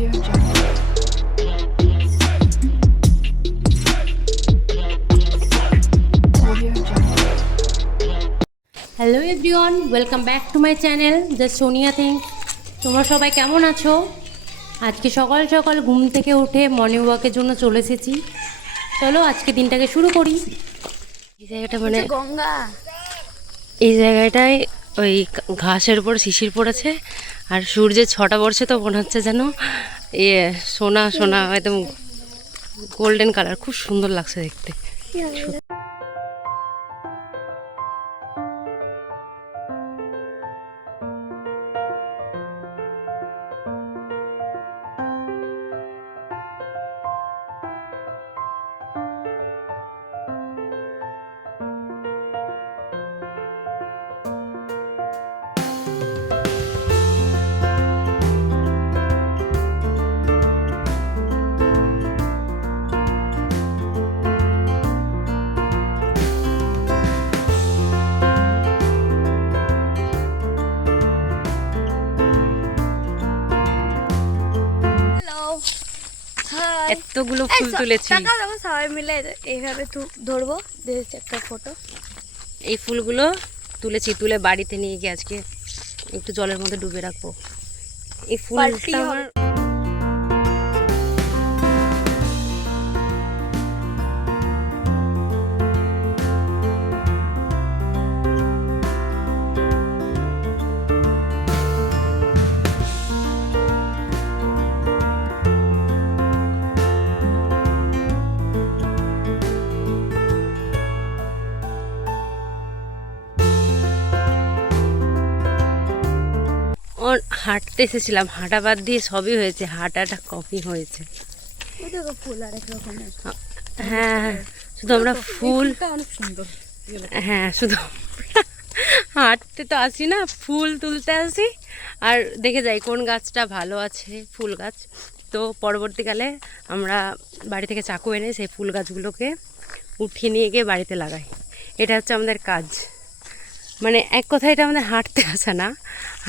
Hello everyone, welcome back to my channel the Sonia thing. তোমরা সবাই কেমন আছো? আজকে সকাল সকাল ঘুম থেকে উঠে মর্নিং ওয়াকের জন্য চলে এসেছি। চলো আজকে দিনটাকে শুরু করি। এই জায়গাটা মানে গঙ্গা, এই জায়গাটায় ওই ঘাসের উপর শিশির পড়েছে আর সূর্যের ছটা পড়ছে, তো মনে হচ্ছে যেন সোনা সোনা একদম গোল্ডেন কালার, খুব সুন্দর লাগছে দেখতে। এতগুলো ফুল তুলেছি, সবাই মিলে এইভাবে ধরবো, একটা ফটো। এই ফুলগুলো তুলে বাড়িতে নিয়ে গিয়ে আজকে একটু জলের মধ্যে ডুবে রাখবো। এই ফুলটা আমার হাঁটতে এসেছিলাম, হাঁটা বাদ দিয়ে সবই হয়েছে, হাঁটাটা কমই হয়েছে। ফুল আর এক রকমের। হ্যাঁ, শুধু আমরা ফুল, অনেক সুন্দর। হ্যাঁ শুধু হাঁটতে তো আসি না, ফুল তুলতে আসি আর দেখে যাই কোন গাছটা ভালো আছে ফুল গাছ। তো পরবর্তীকালে আমরা বাড়ি থেকে চাকু এনে সেই ফুল গাছগুলোকে উঠিয়ে নিয়ে গিয়ে বাড়িতে লাগাই। এটা হচ্ছে আমাদের কাজ। মানে এক কথায় এটা আমাদের হাঁটতে আসা না,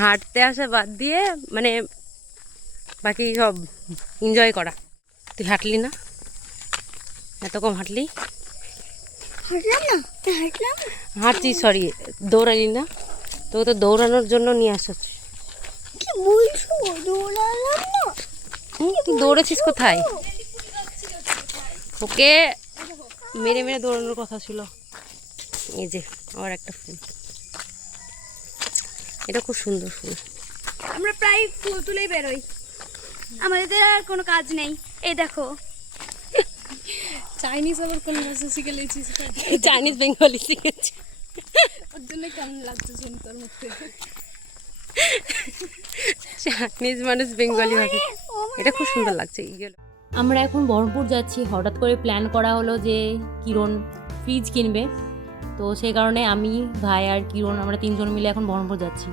হাঁটতে আসা বাদ দিয়ে মানে বাকি সব এনজয় করা। তুই হাঁটলি না? এত কম হাঁটলি? হাঁটছি, সরি দৌড়ালি না? তোকে তো দৌড়ানোর জন্য নিয়ে আসা। তুই দৌড়েছিস কোথায়? ওকে মেরে মেরে দৌড়ানোর কথা ছিল। এই যে আবার একটা ফুল, এটা খুব সুন্দর ফুল। আমরা প্রায় ফুল তুলেই বেরোই, আমাদের আর কোনো কাজ নেই। এই দেখো, চাইনিজ আবার কোন ভাষা শিখে লেছিস? চাইনিজ বেঙ্গলি শিখেছি, ওর জন্য কেমন লাগছে শুনি তোর মুখে? চাইনিজ মানুষ বেঙ্গলি ভাষা, এটা খুব সুন্দর লাগছে। আমরা এখন বহরমপুর যাচ্ছি। হঠাৎ করে প্ল্যান করা হলো যে কিরণ ফ্রিজ কিনবে, তো সেই কারণে আমি, ভাই আর কিরণ আমরা তিনজন মিলে এখন বহরমপুর যাচ্ছি।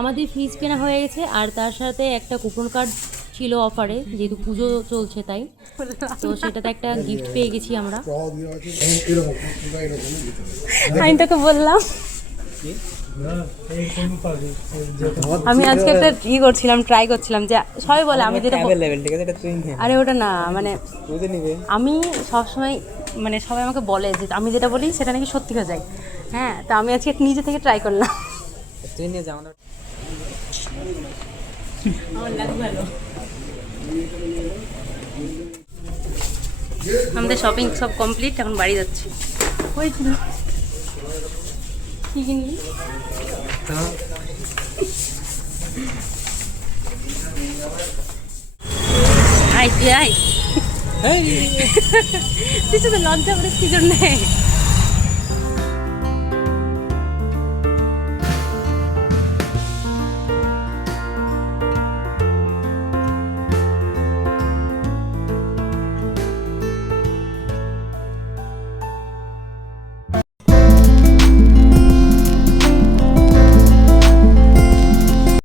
আমাদের ফ্রিজ কেনা হয়ে গেছে আর তার সাথে একটা কুপন কার্ড ছিল অফারে, যেহেতু পুজো চলছে তাই, তো সেটাতে একটা গিফট পেয়ে গেছি আমরা। আমি তোকে বললাম আমি আজকে একটা করছিলাম, ট্রাই করছিলাম যে সবাই বলে আমি যেটা ঠিক আছে, এটা তুই নে। আরে ওটা না, মানে তুই তো নিবে। আমি সবসময় মানে সবাই আমাকে বলে যে আমি যেটা বলি সেটা নাকি সত্যি হয়ে যায়। হ্যাঁ, তা আমি আজকে নিজে থেকে ট্রাই করলাম। তুই নিয়ে যা আমাদের। আমার লাগবে ভালো। আমাদের শপিং সব কমপ্লিট, এখন বাড়ি যাচ্ছি। হয়েছিল কি কিনলি? আই তুই আই, তুই শুধু লজ্জা করিস কি জন্যে?